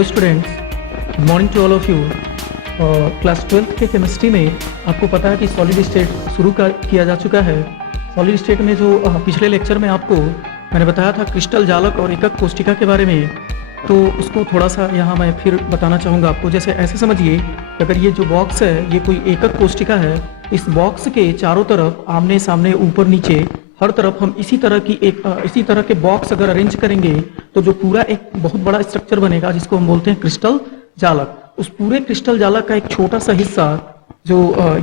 Hello students, good morning to all of you. Class 12 के chemistry में आपको पता है कि सॉलिड स्टेट किया जा चुका है। सॉलिड स्टेट में जो पिछले लेक्चर में आपको मैंने बताया था क्रिस्टल जालक और एकक कोष्टिका के बारे में, तो उसको थोड़ा सा यहाँ मैं फिर बताना चाहूँगा आपको। जैसे ऐसे समझिए कि अगर ये जो बॉक्स है ये कोई एकक कोष्टिका है, इस बॉक्स के चारों तरफ आमने सामने ऊपर नीचे हर तरफ हम इसी तरह के बॉक्स अगर अरेंज करेंगे तो जो पूरा एक बहुत बड़ा स्ट्रक्चर बनेगा जिसको हम बोलते हैं क्रिस्टल जालक। उस पूरे क्रिस्टल जालक का एक छोटा सा हिस्सा जो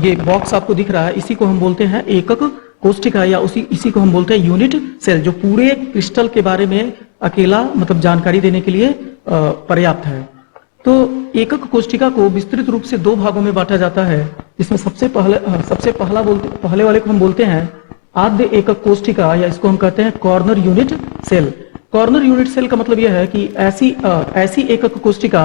ये बॉक्स आपको दिख रहा है, इसी को हम बोलते हैं एकक कोष्टिका या इसी को हम बोलते हैं यूनिट सेल, जो पूरे क्रिस्टल के बारे में अकेला मतलब जानकारी देने के लिए पर्याप्त है। तो एकक कोष्टिका को विस्तृत रूप से दो भागों में बांटा जाता है, जिसमें सबसे पहले वाले को हम बोलते हैं आद्य एकक कोष्टिका, या इसको हम कहते हैं corner unit cell. Corner unit cell का मतलब यह है कि ऐसी एकक कोष्टिका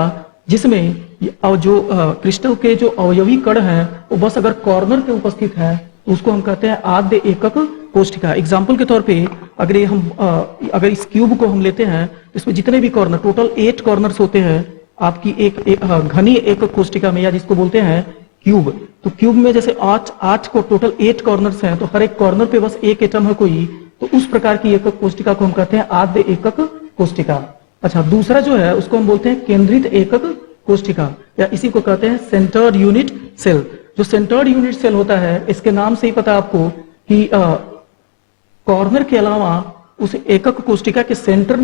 जिसमें जो क्रिस्टल के जो अवयवी कण हैं वो बस अगर कॉर्नर पे उपस्थित है तो उसको हम कहते हैं आद्य एकक कोष्टिका। एग्जाम्पल के तौर पे अगर इस क्यूब को हम लेते हैं तो इसमें जितने भी कॉर्नर, टोटल 8 कॉर्नर्स होते हैं आपकी एक घनी एकक कोष्टिका में, या जिसको बोलते हैं क्यूब। तो क्यूब में जैसे 8 को टोटल 8 कॉर्नर्स हैं, तो हर एक कॉर्नर पे बस एक एटम है कोई, तो उस प्रकार की एकक कोष्टिका को हम कहते हैं आद्य एकक कोष्टिका। अच्छा, दूसरा जो है उसको हम बोलते हैं केंद्रित एकक कोष्टिका, या इसी को कहते हैं सेंटर्ड यूनिट सेल। जो सेंटर्ड यूनिट सेल होता है, इसके नाम से ही पता आपको कि कॉर्नर के अलावा उस एकक कोष्टिका के सेंटर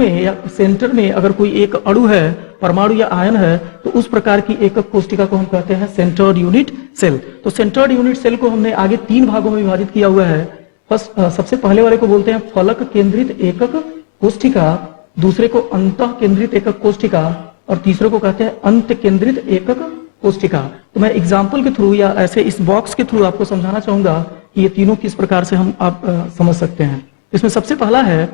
में अगर कोई एक अणु है, परमाणु या आयन है, तो उस प्रकार की एकक कोष्टिका को हम कहते हैं सेंटर्ड यूनिट सेल। तो सेंटर्ड यूनिट सेल को हमने आगे 3 भागों में विभाजित किया हुआ है। सबसे पहले वाले को बोलते हैं फलक केंद्रित एकक कोष्टिका, दूसरे को अंतः केंद्रित एकक कोष्टिका, और तीसरे को कहते हैं अंत केंद्रित एकक कोष्टिका। तो मैं एग्जाम्पल के थ्रू या ऐसे इस बॉक्स के थ्रू आपको समझाना चाहूंगा कि ये तीनों किस प्रकार से आप समझ सकते हैं। इसमें सबसे पहला है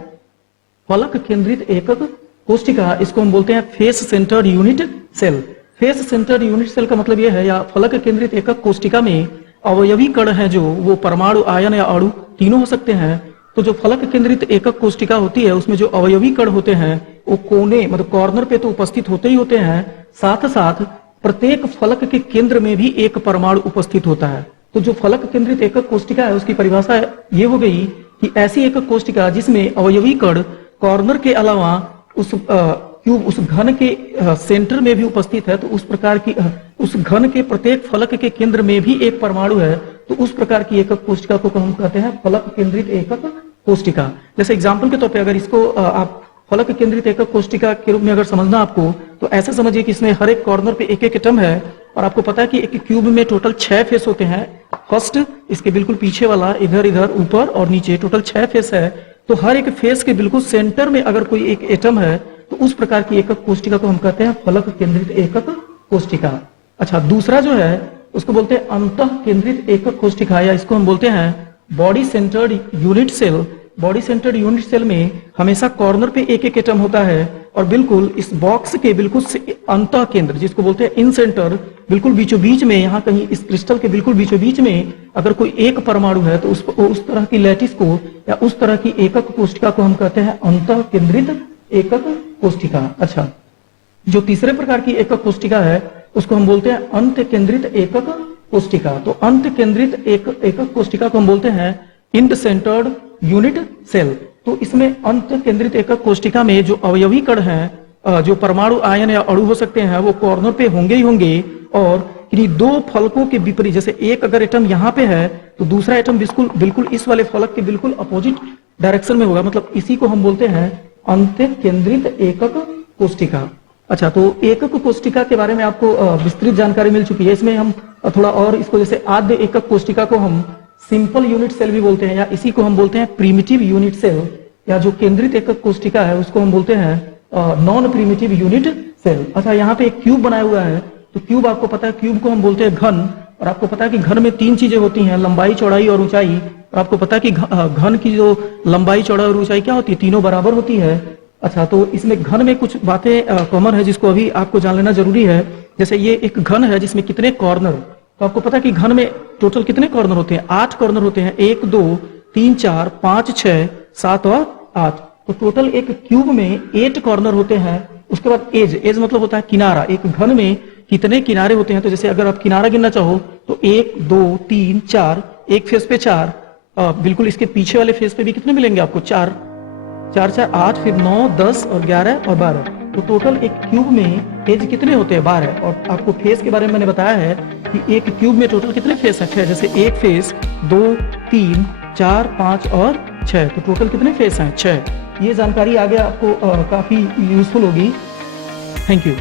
फलक केंद्रित एकक कोष्टिका, इसको हम बोलते हैं face centred unit cell. Face centred unit cell का मतलब यह है, या फलक केंद्रित एकक कोष्टिका में अवयवी कण है जो वो परमाणु, आयन या अणु तीनों हो सकते हैं। तो जो फलक केंद्रित एकक कोष्टिका होती है उसमें जो अवयवी कण होते हैं वो कोने मतलब कॉर्नर पे तो उपस्थित होते ही होते हैं, साथ साथ प्रत्येक फलक के केंद्र में भी एक परमाणु उपस्थित होता है। तो जो फलक केंद्रित एकक कोष्टिका है उसकी परिभाषा ये हो गई कि ऐसी एकक कोष्टिका जिसमें अवयवी कण कॉर्नर के अलावा उस घन के सेंटर में भी उपस्थित है, तो उस प्रकार की उस घन के प्रत्येक फलक के केंद्र में भी एक परमाणु है, तो उस प्रकार की एकक कोष्टिका को हम कहते हैं फलक केंद्रित एकक कोष्टिका। जैसे एग्जाम्पल के तौर पे अगर इसको आप फलक केंद्रित एकक कोष्टिका के रूप में अगर समझना आपको, तो ऐसा समझिए कि इसमें हर एक कॉर्नर पे एक एक एटम है, और आपको पता है कि एक क्यूब में टोटल 6 फेस होते हैं। फर्स्ट इसके बिल्कुल पीछे वाला, इधर ऊपर और नीचे टोटल 6 फेस है। तो हर एक फेस के बिल्कुल सेंटर में अगर कोई एक एटम है तो उस प्रकार की एकक कोष्टिका को हम कहते हैं फलक केंद्रित एकक कोष्टिका। अच्छा, दूसरा जो है उसको बोलते हैं अंतः केंद्रित एकक कोष्टिका, या इसको हम बोलते हैं body centred unit cell. Body centred unit cell में हमेशा कॉर्नर पे एक एक एटम होता है, और बिल्कुल इस बॉक्स के बिल्कुल अंतः केंद्र जिसको बोलते हैं इन सेंटर, बिल्कुल बीचों बीच में, यहाँ कहीं इस क्रिस्टल के बिल्कुल बीचों बीच में अगर कोई एक परमाणु है तो उस तरह की लैटिस को या उस तरह की एकक कोष्टिका को हम कहते हैं अंतः केंद्रित एकक कोष्टिका। अच्छा, जो तीसरे प्रकार की एकक कोष्टिका है उसको हम बोलते हैं अंत केंद्रित एकक कोष्टिका। तो अंत केंद्रित एकक कोष्टिका को हम बोलते हैं इंड सेंटर्ड यूनिट सेल। तो इसमें अंत केंद्रित एकक कोष्टिका में जो अवयवी कण हैं, जो परमाणु, आयन या अणु हो सकते हैं, वो कॉर्नर पे होंगे ही होंगे, और किन्हीं 2 फलकों के विपरीत, जैसे एक अगर एटम यहाँ पे है तो दूसरा एटम बिल्कुल इस वाले फलक के बिल्कुल अपोजिट डायरेक्शन में होगा, मतलब इसी को हम बोलते हैं अंत केंद्रित एकक कोष्टिका। अच्छा, तो एकक कोष्टिका के बारे में आपको विस्तृत जानकारी मिल चुकी है। इसमें हम थोड़ा और इसको, जैसे आद्य एकक कोष्टिका को हम सिंपल यूनिट सेल भी बोलते हैं, या इसी को हम बोलते हैं प्रिमिटिव यूनिट सेल, या जो केंद्रित एकक कोष्टिका है उसको हम बोलते हैं नॉन प्रिमिटिव यूनिट सेल। अच्छा, यहाँ पे एक क्यूब बनाया हुआ है, तो क्यूब आपको पता है, क्यूब को हम बोलते हैं घन, और आपको पता है कि घन में 3 चीजें होती हैं, लंबाई, चौड़ाई और ऊंचाई। और आपको पता है कि घन की जो लंबाई, चौड़ाई और ऊंचाई क्या होती है, तीनों बराबर होती है। अच्छा, तो इसमें घन में कुछ बातें कॉमन है जिसको अभी आपको जान लेना जरूरी है। जैसे ये एक घन है जिसमें कितने कॉर्नर, तो आपको पता है कि घन में टोटल कितने कॉर्नर होते हैं, 8 कॉर्नर होते हैं, 1 2 3 4 5 6 7 और 8। तो टोटल एक क्यूब में 8 कॉर्नर होते हैं, उसके बाद एज, एज मतलब होता है किनारा। एक घन में कितने किनारे होते हैं, तो जैसे अगर आप किनारा गिनना चाहो तो 1 2 3 4, एक फेस पे 4, बिल्कुल इसके पीछे वाले फेस पे भी कितने मिलेंगे आपको, 4 4 4 8, फिर 9 10 और 11 और 12। तो टोटल एक क्यूब में एज कितने होते हैं, 12। और आपको फेस के बारे में मैंने बताया है कि एक क्यूब में टोटल कितने फेस हैं, 6। जैसे एक फेस 2 3 4 5 और 6, तो टोटल कितने फेस हैं, 6। ये जानकारी आगे आपको काफ़ी यूजफुल होगी। Thank you.